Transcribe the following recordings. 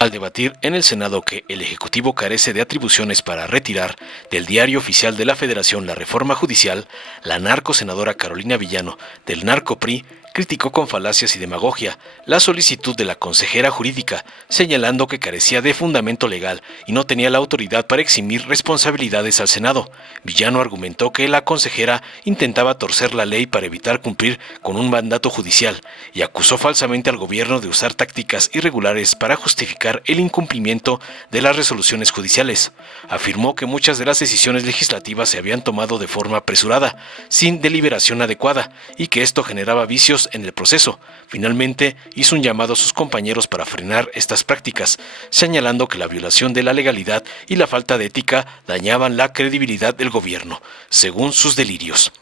Al debatir en el Senado que el Ejecutivo carece de atribuciones para retirar del Diario Oficial de la Federación la reforma judicial, la narcosenadora Carolina Villano, del narco-PRI, criticó con falacias y demagogia la solicitud de la consejera jurídica, señalando que carecía de fundamento legal y no tenía la autoridad para eximir responsabilidades al Senado. Villano argumentó que la consejera intentaba torcer la ley para evitar cumplir con un mandato judicial y acusó falsamente al gobierno de usar tácticas irregulares para justificar el incumplimiento de las resoluciones judiciales. Afirmó que muchas de las decisiones legislativas se habían tomado de forma apresurada, sin deliberación adecuada, y que esto generaba vicios en el proceso. Finalmente, hizo un llamado a sus compañeros para frenar estas prácticas, señalando que la violación de la legalidad y la falta de ética dañaban la credibilidad del gobierno, según sus delirios.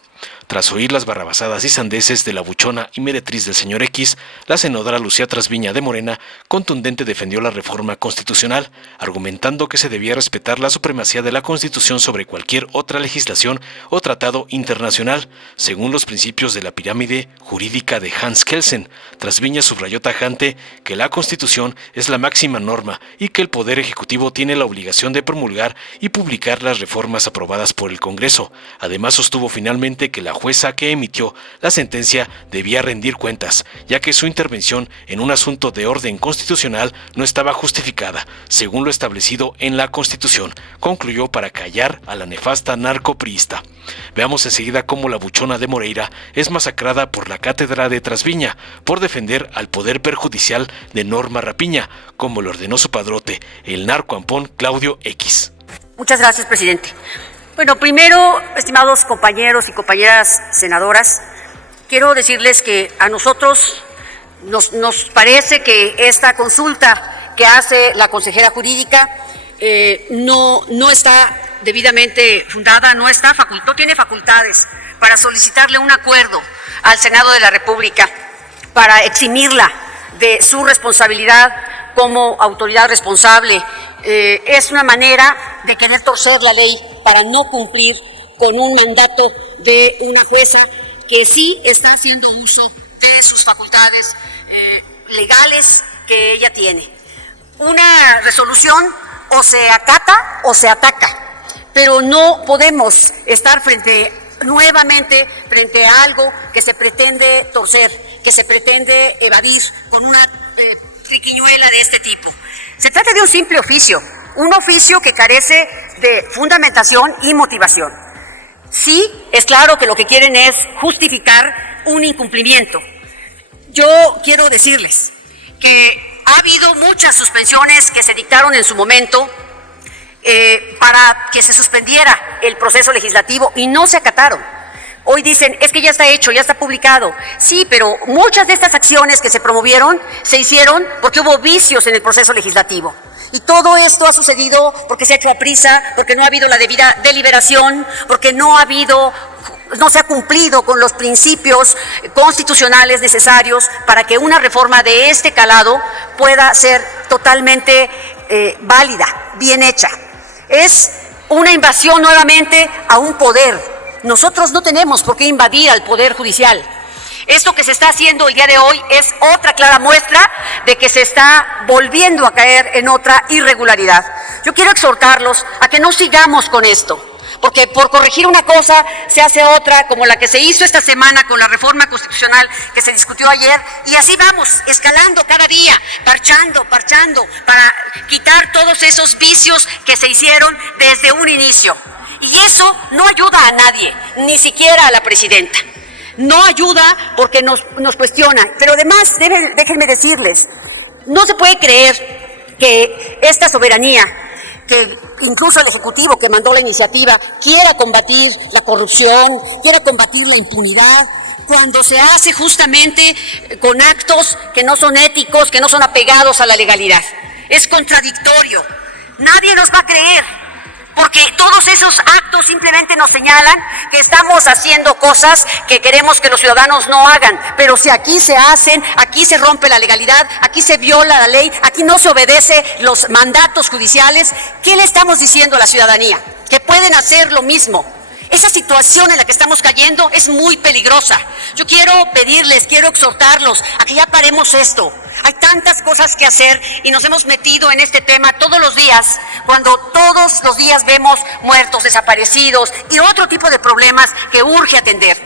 Tras oír las barrabasadas y sandeces de la buchona y meretriz del señor X, la senadora Lucía Trasviña de Morena contundente defendió la reforma constitucional, argumentando que se debía respetar la supremacía de la Constitución sobre cualquier otra legislación o tratado internacional, según los principios de la pirámide jurídica de Hans Kelsen. Trasviña subrayó tajante que la Constitución es la máxima norma y que el Poder Ejecutivo tiene la obligación de promulgar y publicar las reformas aprobadas por el Congreso. Además, sostuvo finalmente que la jueza que emitió la sentencia debía rendir cuentas, ya que su intervención en un asunto de orden constitucional no estaba justificada, según lo establecido en la Constitución, concluyó para callar a la nefasta narcopriista. Veamos enseguida cómo la buchona de Moreira es masacrada por la cátedra de Trasviña por defender al poder perjudicial de Norma Rapiña, como lo ordenó su padrote, el narcoampón Claudio X. Muchas gracias, presidente. Bueno, primero, estimados compañeros y compañeras senadoras, quiero decirles que a nosotros nos parece que esta consulta que hace la consejera jurídica no está debidamente fundada, no tiene facultades para solicitarle un acuerdo al Senado de la República para eximirla de su responsabilidad como autoridad responsable. Es una manera de querer torcer la ley para no cumplir con un mandato de una jueza que sí está haciendo uso de sus facultades legales que ella tiene. Una resolución o se acata o se ataca, pero no podemos estar nuevamente frente a algo que se pretende torcer, que se pretende evadir con una triquiñuela de este tipo. Se trata de un simple oficio, un oficio que carece de fundamentación y motivación. Sí, es claro que lo que quieren es justificar un incumplimiento. Yo quiero decirles que ha habido muchas suspensiones que se dictaron en su momento para que se suspendiera el proceso legislativo y no se acataron. Hoy dicen, es que ya está hecho, ya está publicado. Sí, pero muchas de estas acciones que se promovieron se hicieron porque hubo vicios en el proceso legislativo. Y todo esto ha sucedido porque se ha hecho a prisa, porque no ha habido la debida deliberación, porque no se ha cumplido con los principios constitucionales necesarios para que una reforma de este calado pueda ser totalmente válida, bien hecha. Es una invasión nuevamente a un poder. Nosotros no tenemos por qué invadir al Poder Judicial. Esto que se está haciendo el día de hoy es otra clara muestra de que se está volviendo a caer en otra irregularidad. Yo quiero exhortarlos a que no sigamos con esto, porque por corregir una cosa se hace otra, como la que se hizo esta semana con la reforma constitucional que se discutió ayer, y así vamos, escalando cada día, parchando, para quitar todos esos vicios que se hicieron desde un inicio. Y eso no ayuda a nadie, ni siquiera a la presidenta. No ayuda porque nos cuestiona. Pero además, déjenme decirles, no se puede creer que esta soberanía, que incluso el Ejecutivo que mandó la iniciativa, quiera combatir la corrupción, quiera combatir la impunidad, cuando se hace justamente con actos que no son éticos, que no son apegados a la legalidad. Es contradictorio. Nadie nos va a creer, porque todos esos actos simplemente nos señalan que estamos haciendo cosas que queremos que los ciudadanos no hagan. Pero si aquí se hacen, aquí se rompe la legalidad, aquí se viola la ley, aquí no se obedece los mandatos judiciales, ¿qué le estamos diciendo a la ciudadanía? Que pueden hacer lo mismo. Esa situación en la que estamos cayendo es muy peligrosa. Yo quiero pedirles, quiero exhortarlos a que ya paremos esto. Hay tantas cosas que hacer y nos hemos metido en este tema todos los días, cuando todos los días vemos muertos, desaparecidos y otro tipo de problemas que urge atender.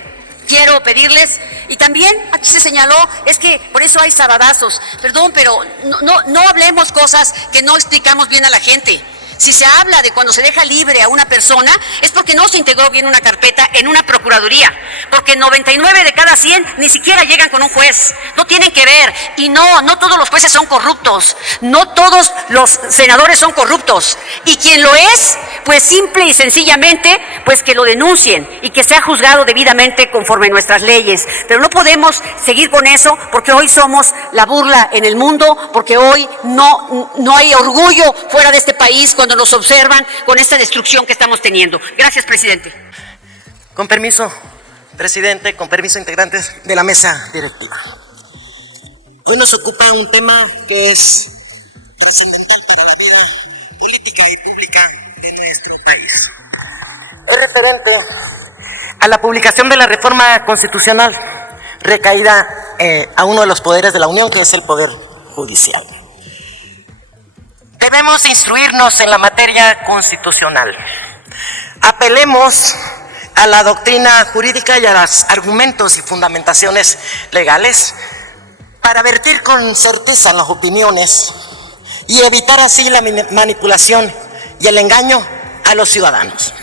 Quiero pedirles, y también aquí se señaló, es que por eso hay sabadazos. Perdón, pero no hablemos cosas que no explicamos bien a la gente. Si se habla de cuando se deja libre a una persona, es porque no se integró bien una carpeta en una procuraduría, porque 99 de cada 100 ni siquiera llegan con un juez, no tienen que ver, y no todos los jueces son corruptos, no todos los senadores son corruptos, y quien lo es, pues simple y sencillamente, pues que lo denuncien y que sea juzgado debidamente conforme nuestras leyes. Pero no podemos seguir con eso, porque hoy somos la burla en el mundo, porque hoy no hay orgullo fuera de este país cuando nos observan con esta destrucción que estamos teniendo. Gracias, presidente. Con permiso, presidente, con permiso, integrantes de la mesa directiva. Hoy nos ocupa un tema que es trascendental para la vida política y pública de nuestro país. Es referente a la publicación de la reforma constitucional recaída a uno de los poderes de la Unión, que es el Poder Judicial. Debemos instruirnos en la materia constitucional. Apelemos a la doctrina jurídica y a los argumentos y fundamentaciones legales para vertir con certeza las opiniones y evitar así la manipulación y el engaño a los ciudadanos.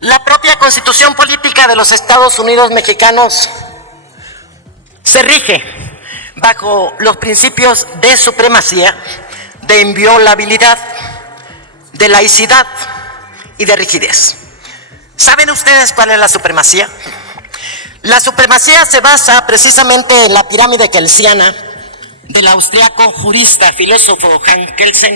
La propia Constitución Política de los Estados Unidos Mexicanos se rige bajo los principios de supremacía, de inviolabilidad, de laicidad y de rigidez. ¿Saben ustedes cuál es la supremacía? La supremacía se basa precisamente en la pirámide kelsiana del austriaco jurista, filósofo Hans Kelsen,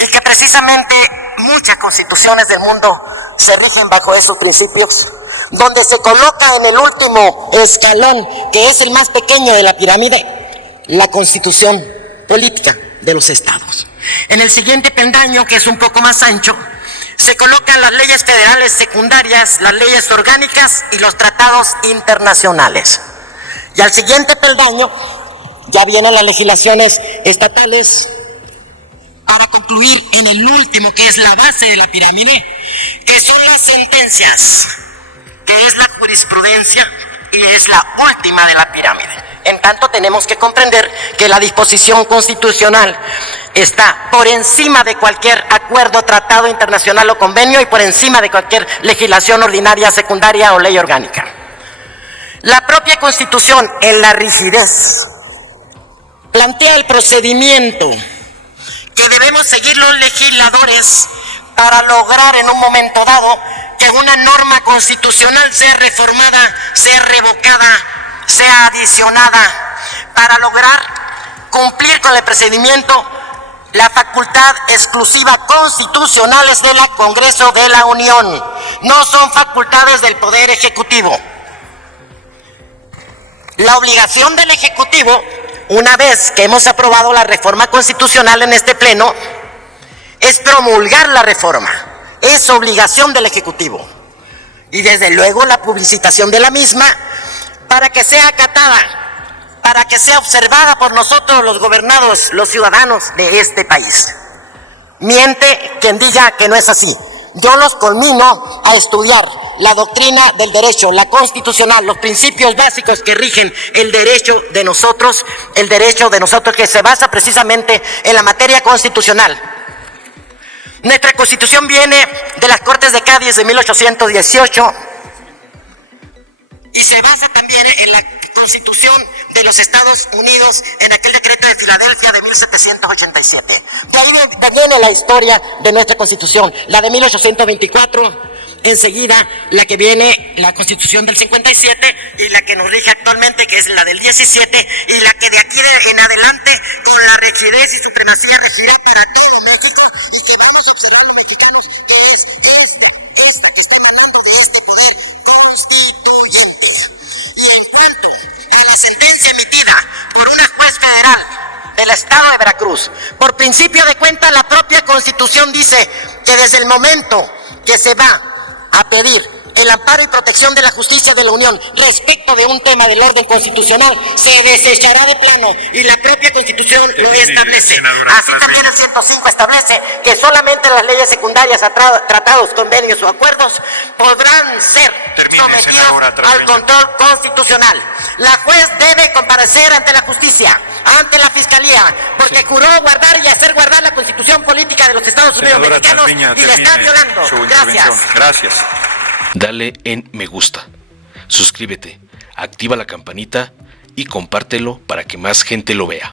y que precisamente muchas constituciones del mundo se rigen bajo esos principios, donde se coloca en el último escalón, que es el más pequeño de la pirámide, la Constitución política de los estados. En el siguiente peldaño, que es un poco más ancho, se colocan las leyes federales secundarias, las leyes orgánicas y los tratados internacionales. Y al siguiente peldaño ya vienen las legislaciones estatales, para concluir en el último, que es la base de la pirámide, que son las sentencias, que es la jurisprudencia y es la última de la pirámide. En tanto, tenemos que comprender que la disposición constitucional está por encima de cualquier acuerdo, tratado internacional o convenio, y por encima de cualquier legislación ordinaria, secundaria o ley orgánica. La propia Constitución, en la rigidez, plantea el procedimiento que debemos seguir los legisladores para lograr en un momento dado que una norma constitucional sea reformada, sea revocada, sea adicionada, para lograr cumplir con el procedimiento. La facultad exclusiva constitucional es del Congreso de la Unión, no son facultades del Poder Ejecutivo. La obligación del Ejecutivo, una vez que hemos aprobado la reforma constitucional en este pleno, es promulgar la reforma. Es obligación del Ejecutivo. Y desde luego la publicitación de la misma para que sea acatada, para que sea observada por nosotros los gobernados, los ciudadanos de este país. Miente quien diga que no es así. Yo los conmino a estudiar la doctrina del derecho, la constitucional, los principios básicos que rigen el derecho de nosotros que se basa precisamente en la materia constitucional. Nuestra Constitución viene de las Cortes de Cádiz de 1818 y se basa también en la Constitución de los Estados Unidos, en aquel decreto de Filadelfia de 1787. De ahí viene la historia de nuestra Constitución, la de 1824, enseguida la que viene, la Constitución del 57, y la que nos rige actualmente, que es la del 17, y la que de aquí en adelante, con la rigidez y supremacía, regirá para todo México, y que vamos observando, mexicanos, que es esta que está emanando de este poder constituyente. Y en cuanto a la sentencia emitida por una juez federal del estado de Veracruz, por principio de cuenta, la propia Constitución dice que desde el momento que se va a pedir el amparo y protección de la justicia de la Unión respecto de un tema del orden constitucional, se desechará de plano y la propia Constitución lo establece. Así también el 105 establece que solamente las leyes secundarias, tratados, convenios o acuerdos podrán ser sometidas al control constitucional. La juez debe comparecer ante la justicia, ante la fiscalía, porque juró guardar y hacer guardar la Constitución política de los Estados Unidos mexicanos y la está violando. Gracias. Gracias. Dale en me gusta, suscríbete, activa la campanita y compártelo para que más gente lo vea.